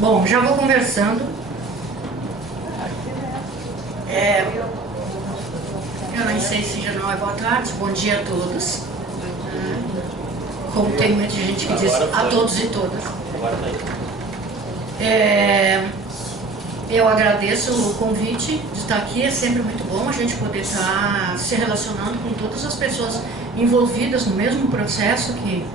Bom, já vou conversando. Eu nem sei se já não é boa tarde, bom dia a todos. Como tem muita gente que diz a todos e todas. Eu agradeço o convite de estar aqui, é sempre muito bom a gente poder estar se relacionando com todas as pessoas envolvidas no mesmo processo que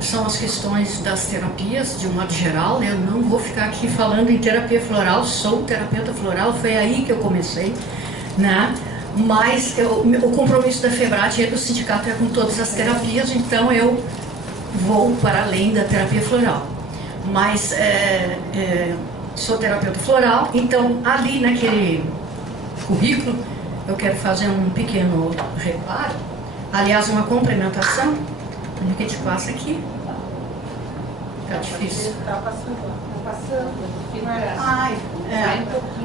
são as questões das terapias, de um modo geral, né? Eu não vou ficar aqui falando em terapia floral, sou terapeuta floral, foi aí que eu comecei, né? Mas o compromisso da FEBRAT e do sindicato é com todas as terapias, então eu vou para além da terapia floral. Mas sou terapeuta floral, então ali naquele currículo eu quero fazer um pequeno reparo, aliás uma complementação. O que a gente passa aqui? Tá difícil. Tá passando.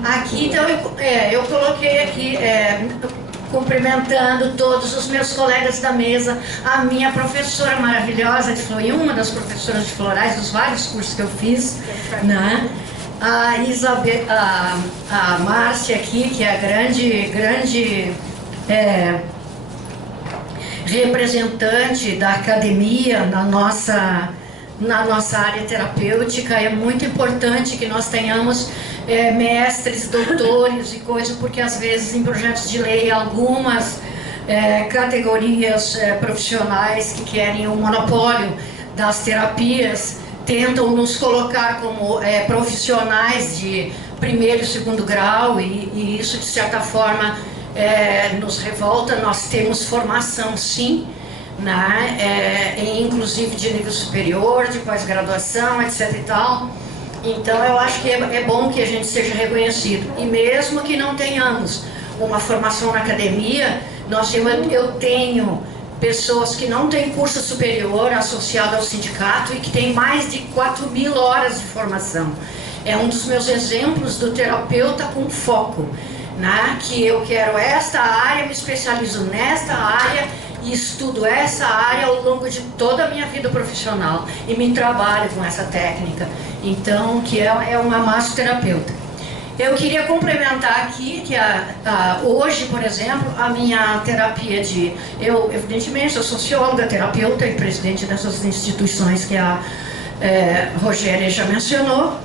Aqui então eu coloquei aqui cumprimentando todos os meus colegas da mesa, a minha professora maravilhosa de flor, uma das professoras de florais dos vários cursos que eu fiz, né? A Isabel, a Márcia aqui, que é a grande representante da academia na nossa área terapêutica. É muito importante que nós tenhamos mestres, doutores e coisas, porque às vezes em projetos de lei algumas categorias profissionais que querem o monopólio das terapias tentam nos colocar como profissionais de primeiro e segundo grau, e isso de certa forma nos revolta. Nós temos formação sim, né? Inclusive de nível superior, de pós-graduação, etc e tal. Então eu acho que é bom que a gente seja reconhecido, e mesmo que não tenhamos uma formação na academia, eu tenho pessoas que não têm curso superior associado ao sindicato e que têm mais de 4.000 horas de formação. É um dos meus exemplos do terapeuta com foco, né? Que eu quero esta área, me especializo nesta área e estudo essa área ao longo de toda a minha vida profissional e me trabalho com essa técnica. Então, que é uma massoterapeuta. Eu queria complementar aqui que hoje, por exemplo, a minha terapia eu, evidentemente, sou socióloga, terapeuta e presidente dessas instituições que a Rogéria já mencionou.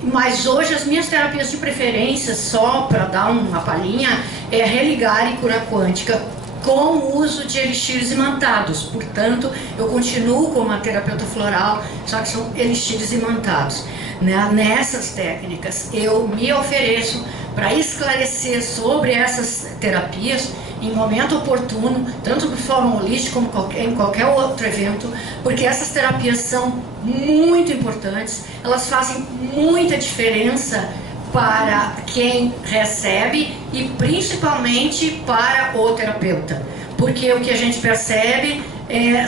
Mas hoje as minhas terapias de preferência, só para dar uma palhinha, é religar e cura quântica com o uso de elixires imantados. Portanto, eu continuo como uma terapeuta floral, só que são elixires imantados, né? Nessas técnicas eu me ofereço para esclarecer sobre essas terapias em momento oportuno, tanto no Fórum Holístico como em qualquer outro evento, porque essas terapias são muito importantes, elas fazem muita diferença para quem recebe e principalmente para o terapeuta, porque o que a gente percebe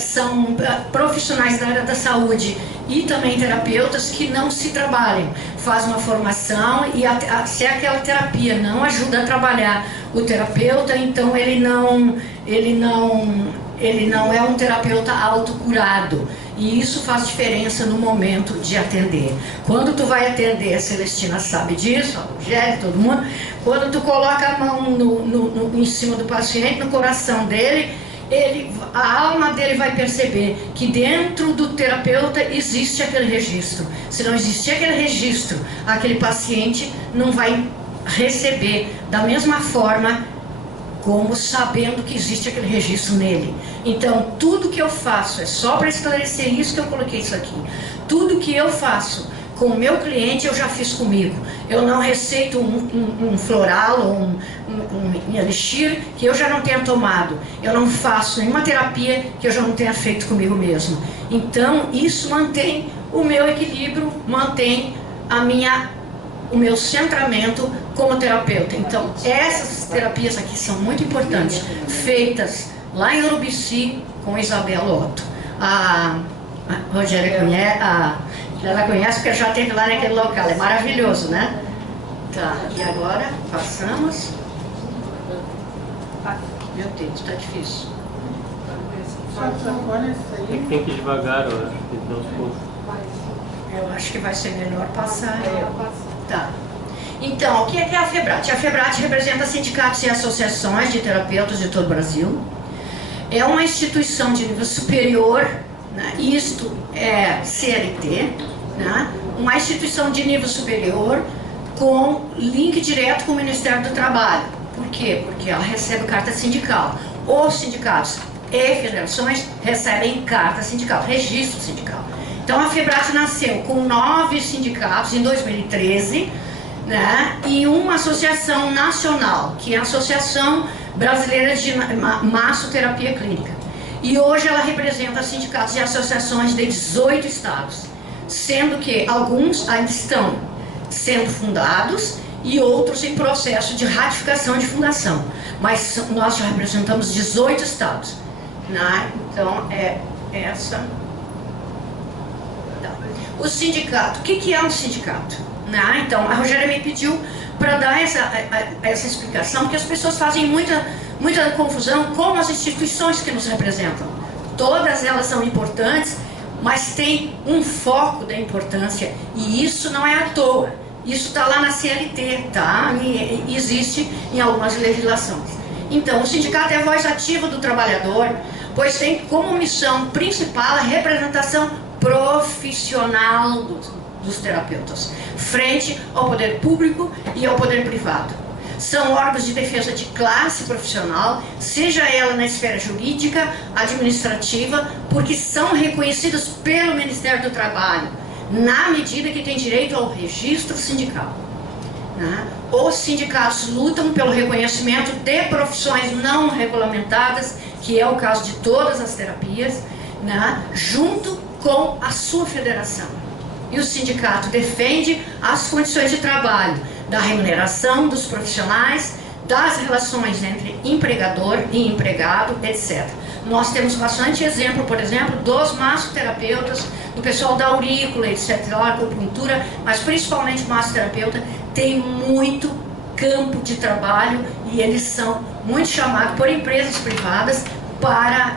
são profissionais da área da saúde e também terapeutas que não se trabalham, fazem uma formação e se aquela terapia não ajuda a trabalhar o terapeuta, então ele não é um terapeuta autocurado. E isso faz diferença no momento de atender. Quando tu vai atender, a Celestina sabe disso, a Rogéria, todo mundo, quando tu coloca a mão em cima do paciente, no coração dele, a alma dele vai perceber que dentro do terapeuta existe aquele registro. Se não existir aquele registro, aquele paciente não vai receber da mesma forma como sabendo que existe aquele registro nele. Então, tudo que eu faço é só para esclarecer isso que eu coloquei isso aqui. Tudo que eu faço com o meu cliente, eu já fiz comigo. Eu não receito um floral ou um elixir que eu já não tenha tomado. Eu não faço nenhuma terapia que eu já não tenha feito comigo mesmo. Então, isso mantém o meu equilíbrio, mantém o meu centramento como terapeuta. Então, essas terapias aqui são muito importantes, feitas lá em Urubici com Isabel Otto. A Rogéria conhece, ela conhece porque já esteve lá naquele local, é maravilhoso, né? Tá, e agora passamos. Meu Deus, está difícil. Só agora isso aí. Tem que ir devagar, eu acho, que não pouco. Eu acho que vai ser melhor passar. Passar. Tá. Então, o que é a FEBRAT? A FEBRAT representa sindicatos e associações de terapeutas de todo o Brasil. É uma instituição de nível superior, né? Isto é CLT, né? Uma instituição de nível superior com link direto com o Ministério do Trabalho. Por quê? Porque ela recebe carta sindical. Os sindicatos e federações recebem carta sindical, registro sindical. Então a FEBRAT nasceu com 9 sindicatos em 2013, né? E uma associação nacional, que é a Associação Brasileira de Massoterapia Clínica. E hoje ela representa sindicatos e associações de 18 estados, sendo que alguns ainda estão sendo fundados e outros em processo de ratificação de fundação. Mas nós já representamos 18 estados, né? Então é essa. Tá. O sindicato, o que é um sindicato? Né? Então a Rogéria me pediu para dar essa explicação, porque as pessoas fazem muita confusão com as instituições que nos representam. Todas elas são importantes, mas tem um foco da importância, e isso não é à toa. Isso está lá na CLT, tá? E existe em algumas legislações. Então, o sindicato é a voz ativa do trabalhador, pois tem como missão principal a representação profissional dos terapeutas, frente ao poder público e ao poder privado. São órgãos de defesa de classe profissional, seja ela na esfera jurídica, administrativa, porque são reconhecidos pelo Ministério do Trabalho, na medida que tem direito ao registro sindical. Né? Os sindicatos lutam pelo reconhecimento de profissões não regulamentadas, que é o caso de todas as terapias, né? Junto com a sua federação. E o sindicato defende as condições de trabalho, da remuneração dos profissionais, das relações entre empregador e empregado, etc. Nós temos bastante exemplo, por exemplo, dos massoterapeutas, do pessoal da aurícula, etc., acupuntura, mas principalmente massoterapeuta, tem muito campo de trabalho e eles são muito chamados por empresas privadas para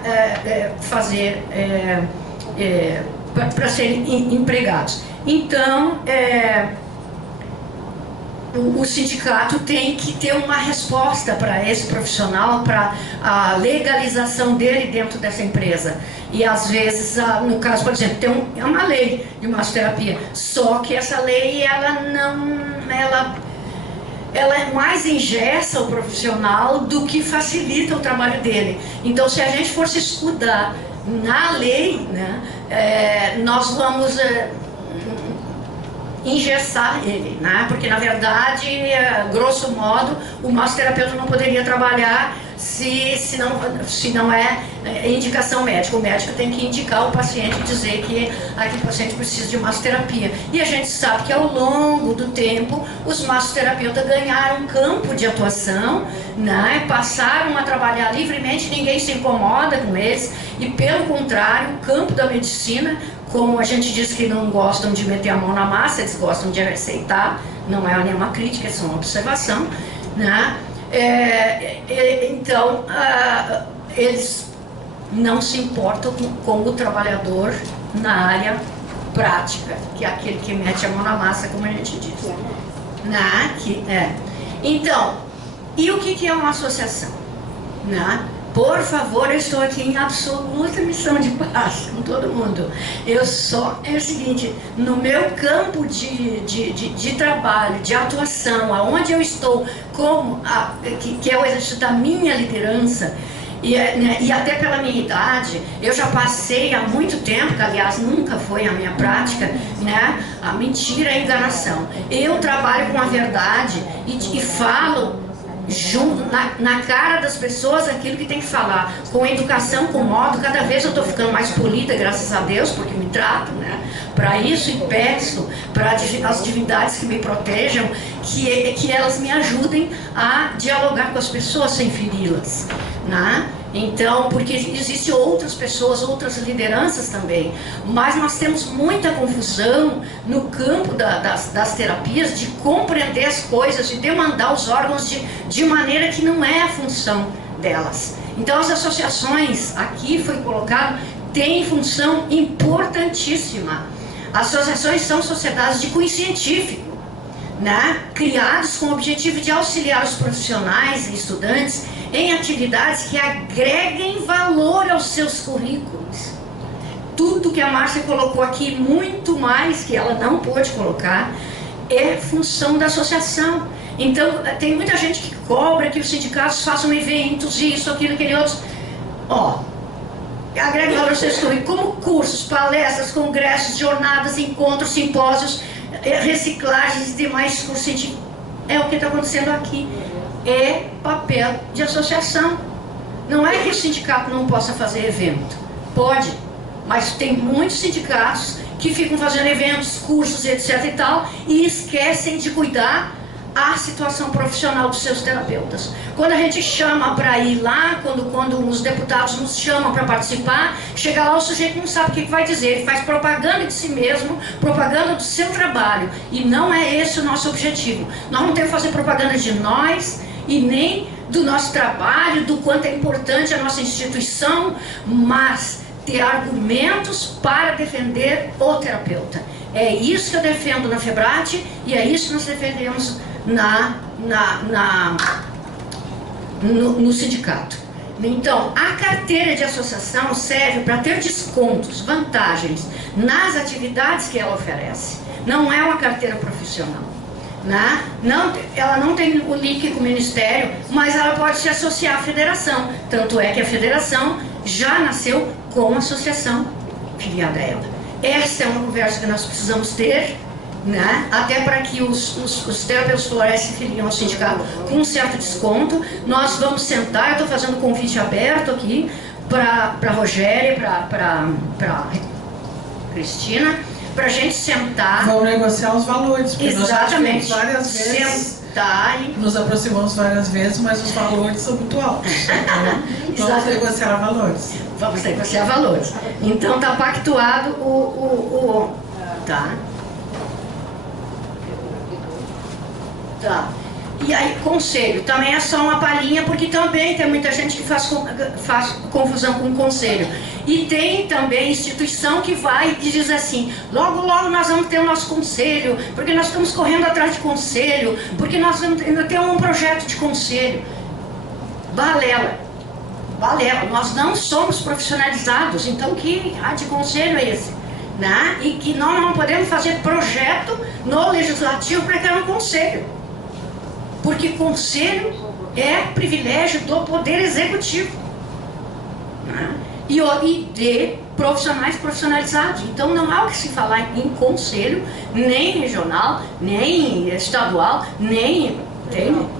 para serem empregados. Então, o sindicato tem que ter uma resposta para esse profissional, para a legalização dele dentro dessa empresa. E às vezes, no caso, por exemplo, tem uma lei de massoterapia, só que essa lei ela mais engessa o profissional do que facilita o trabalho dele. Então, se a gente for se escudar na lei, né, nós vamos engessar ele, né? Porque na verdade, grosso modo, o massoterapeuta não poderia trabalhar se não é indicação médica. O médico tem que indicar o paciente e dizer que aquele paciente precisa de massoterapia. E a gente sabe que ao longo do tempo os massoterapeutas ganharam um campo de atuação, né? Passaram a trabalhar livremente, ninguém se incomoda com eles, e pelo contrário, o campo da medicina, como a gente diz que não gostam de meter a mão na massa, eles gostam de receitar, não é nenhuma crítica, é só uma observação, né? Então, eles não se importam com o trabalhador na área prática, que é aquele que mete a mão na massa, como a gente diz. Né? Então, e o que é uma associação? Né? Por favor, eu estou aqui em absoluta missão de paz com todo mundo. É o seguinte, no meu campo de trabalho, de atuação, aonde eu estou, que é o exercício da minha liderança, e até pela minha idade, eu já passei há muito tempo, que aliás nunca foi a minha prática, né, a mentira e a enganação. Eu trabalho com a verdade e falo junto, na cara das pessoas, aquilo que tem que falar, com educação, com modo. Cada vez eu estou ficando mais polida, graças a Deus, porque me tratam, né, para isso, e peço para as divindades que me protejam, que elas me ajudem a dialogar com as pessoas sem feri-las, né? Então, porque existem outras pessoas, outras lideranças também, mas nós temos muita confusão no campo das terapias, de compreender as coisas, de demandar os órgãos de maneira que não é a função delas. Então, as associações, aqui foi colocado, têm função importantíssima. Associações são sociedades de cunho científico, né? Criados com o objetivo de auxiliar os profissionais e estudantes em atividades que agreguem valor aos seus currículos. Tudo que a Márcia colocou aqui, muito mais que ela não pôde colocar, é função da associação. Então, tem muita gente que cobra que os sindicatos façam eventos, isso, aquilo, aquele outro. Agrega valor aos seus currículos, como cursos, palestras, congressos, jornadas, encontros, simpósios, reciclagens e demais cursos científicos. É o que está acontecendo aqui. É papel de associação. Não é que o sindicato não possa fazer evento. Pode, mas tem muitos sindicatos que ficam fazendo eventos, cursos, etc. e tal, e esquecem de cuidar a situação profissional dos seus terapeutas. Quando a gente chama para ir lá, quando os deputados nos chamam para participar, chega lá, o sujeito não sabe o que vai dizer, ele faz propaganda de si mesmo, propaganda do seu trabalho, e não é esse o nosso objetivo. Nós não temos que fazer propaganda de nós e nem do nosso trabalho, do quanto é importante a nossa instituição, mas ter argumentos para defender o terapeuta. É isso que eu defendo na FEBRAT e é isso que nós defendemos no sindicato. Então, a carteira de associação serve para ter descontos, vantagens nas atividades que ela oferece. Não é uma carteira profissional, né? Ela não tem o link com o Ministério, mas ela pode se associar à federação. Tanto é que a federação já nasceu com a associação filiada a ela. Essa é uma conversa que nós precisamos ter, né? Até para que os terapeutas florais se filiam ao sindicato com um certo desconto. Nós vamos sentar, eu estou fazendo um convite aberto aqui para a Rogéria, para Cristina, para a gente sentar. Vamos negociar os valores, porque exatamente. Nós já várias vezes, nos aproximamos várias vezes, mas os valores são muito altos. Então, vamos negociar valores. Vamos negociar valores. Então está pactuado Tá. E aí, conselho, também é só uma palhinha, porque também tem muita gente que faz confusão com o conselho. E tem também instituição que vai e diz assim, logo, logo nós vamos ter o nosso conselho, porque nós estamos correndo atrás de conselho, porque nós vamos ter um projeto de conselho. Balela, nós não somos profissionalizados, então que de conselho é esse? Né? E que nós não podemos fazer projeto no legislativo para criar um conselho. Porque conselho é privilégio do poder executivo, né? E de profissionais profissionalizados. Então não há o que se falar em conselho, nem regional, nem estadual, nem...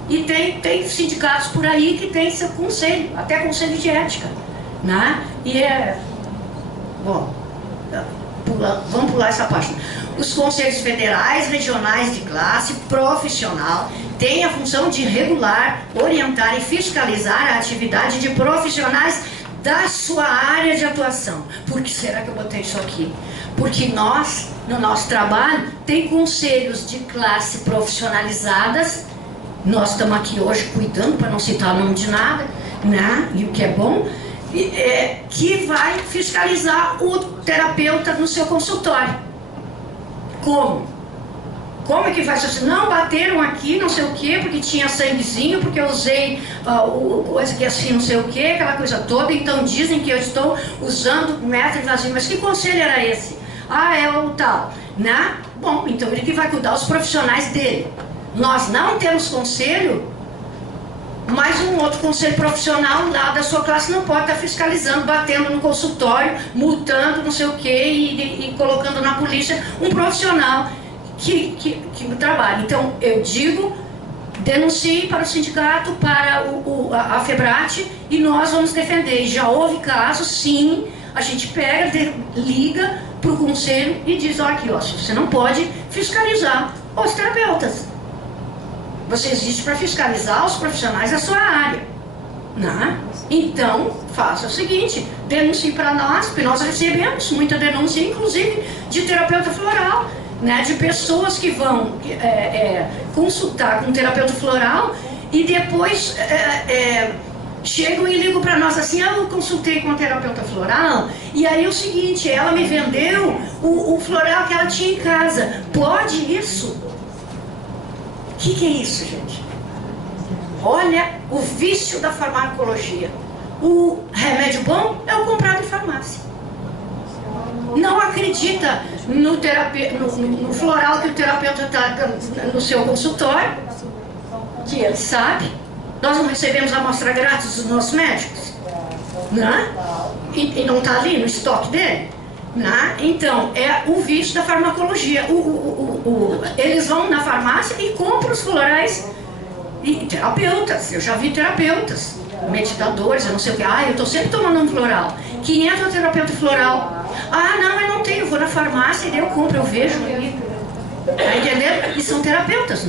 E tem sindicatos por aí que tem seu conselho, até conselho de ética, né? Vamos pular essa página. Os conselhos federais, regionais de classe profissional têm a função de regular, orientar e fiscalizar a atividade de profissionais da sua área de atuação. Por que será que eu botei isso aqui? Porque nós, no nosso trabalho, tem conselhos de classe profissionalizadas. Nós estamos aqui hoje cuidando para não citar o nome de nada, né? E o que é bom, que vai fiscalizar o terapeuta no seu consultório. Como? Como é que vai ser? Não bateram aqui, não sei o que, porque tinha sanguezinho, porque eu usei coisa que assim, não sei o que, aquela coisa toda, então dizem que eu estou usando metro invasivo. Mas que conselho era esse? É o tal, né? Bom, então ele que vai cuidar os profissionais dele. Nós não temos conselho, mas um outro conselho profissional lá da sua classe não pode estar fiscalizando, batendo no consultório, multando não sei o que e colocando na polícia um profissional que trabalha. Então eu digo, denuncie para o sindicato, para a FEBRAT, e nós vamos defender. E já houve casos, sim, a gente pega, liga para o conselho e diz, aqui, você não pode fiscalizar os terapeutas. Você existe para fiscalizar os profissionais da sua área, né? Então, faça o seguinte, denuncie para nós, porque nós recebemos muita denúncia, inclusive de terapeuta floral, né? De pessoas que vão consultar com um terapeuta floral e depois chegam e ligam para nós assim, eu consultei com a terapeuta floral, e aí é o seguinte, ela me vendeu o floral que ela tinha em casa. Pode isso? O que é isso, gente? Olha o vício da farmacologia. O remédio bom é o comprado em farmácia. Não acredita no floral que o terapeuta está no seu consultório, que ele sabe. Nós não recebemos a amostra grátis dos nossos médicos, né? E não está ali no estoque dele, né? Então, é o vício da farmacologia. Eles vão na farmácia e compram os florais. E terapeutas, eu já vi terapeutas, meditadores, eu não sei o que. Eu estou sempre tomando um floral. 500 terapeuta floral. Não, eu não tenho, eu vou na farmácia e daí eu compro, eu vejo. Tá entendendo? E são terapeutas,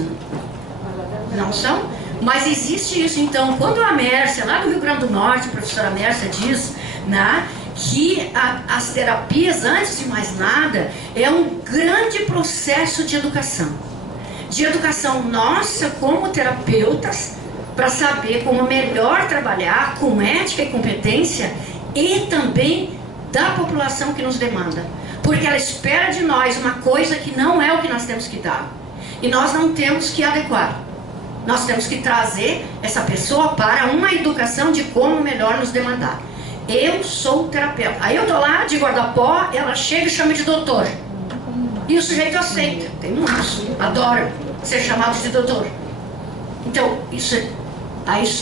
não são? Mas existe isso. Então, quando a Mércia, lá do Rio Grande do Norte, a professora Mércia diz, né, que as terapias, antes de mais nada, é um grande processo de educação. De educação nossa como terapeutas, para saber como melhor trabalhar com ética e competência, e também da população que nos demanda. Porque ela espera de nós uma coisa que não é o que nós temos que dar. E nós não temos que adequar. Nós temos que trazer essa pessoa para uma educação de como melhor nos demandar. Eu sou terapeuta. Aí eu estou lá de guarda-pó, ela chega e chama de doutor. E o sujeito aceita. Tem muitos. Adoram ser chamados de doutor. Então, isso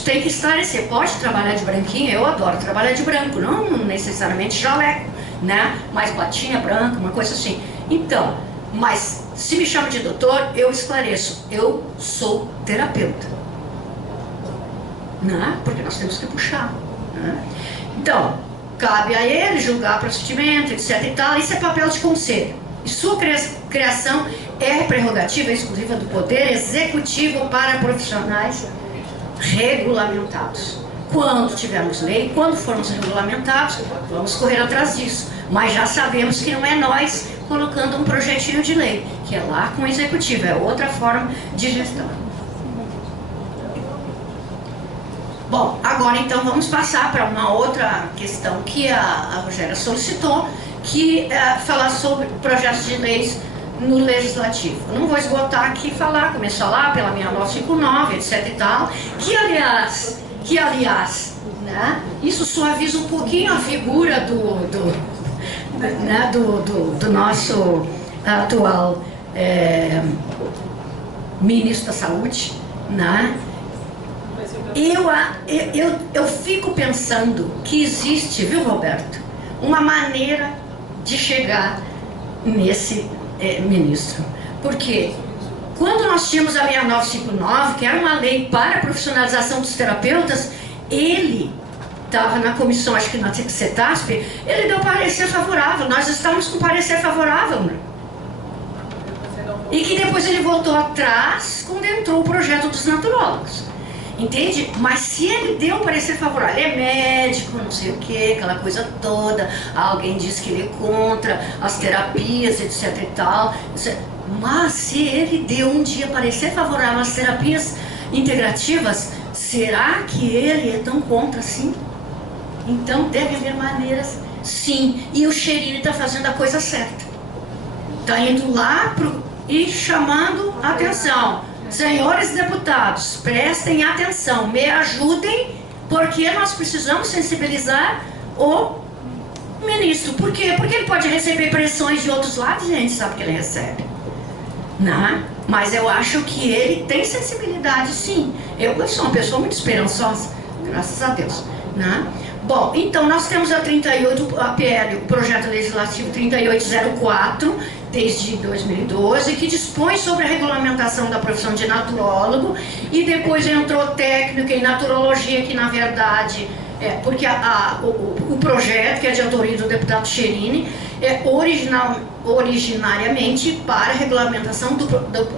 tem que esclarecer. Pode trabalhar de branquinho, eu adoro trabalhar de branco. Não necessariamente jaleco, né? Mas batinha branca, uma coisa assim. Então, mas se me chama de doutor, eu esclareço. Eu sou terapeuta. Né? Porque nós temos que puxar. Né? Então, cabe a ele julgar procedimento, etc. e tal. Isso é papel de conselho. E sua criação é prerrogativa exclusiva do Poder Executivo para profissionais regulamentados. Quando tivermos lei, quando formos regulamentados, vamos correr atrás disso. Mas já sabemos que não é nós colocando um projetinho de lei, que é lá com o Executivo, é outra forma de gestão. Bom, agora então vamos passar para uma outra questão que a Rogéria solicitou, que é falar sobre projetos de leis no Legislativo. Eu não vou esgotar aqui e falar, começar lá pela 6959, etc e tal, que aliás, né, isso suaviza um pouquinho a figura do nosso atual ministro da Saúde, né? Eu fico pensando que existe, viu, Roberto, uma maneira de chegar nesse ministro. Porque quando nós tínhamos a 6959, que era uma lei para a profissionalização dos terapeutas, ele estava na comissão, acho que na CETASP, ele deu parecer favorável. Nós estávamos com parecer favorável, né? E que depois ele voltou atrás quando entrou o projeto dos naturólogos. Entende? Mas se ele deu parecer favorável, ele é médico, não sei o que, aquela coisa toda, alguém diz que ele é contra as terapias, etc e tal. Mas se ele deu um dia parecer favorável às terapias integrativas, será que ele é tão contra assim? Então deve haver maneiras, sim. E o Cherini está fazendo a coisa certa. Está indo lá e chamando a atenção. Senhores deputados, prestem atenção, me ajudem, porque nós precisamos sensibilizar o ministro. Por quê? Porque ele pode receber pressões de outros lados e a gente sabe que ele recebe. Não? Mas eu acho que ele tem sensibilidade, sim. Eu sou uma pessoa muito esperançosa, graças a Deus. Não? Bom, então nós temos a PL, o Projeto Legislativo 3804, desde 2012, que dispõe sobre a regulamentação da profissão de naturólogo, e depois entrou técnica em naturologia, que na verdade, porque o projeto, que é de autoria do deputado Cherini, é originariamente para a regulamentação do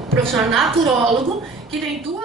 profissional naturólogo, que tem duas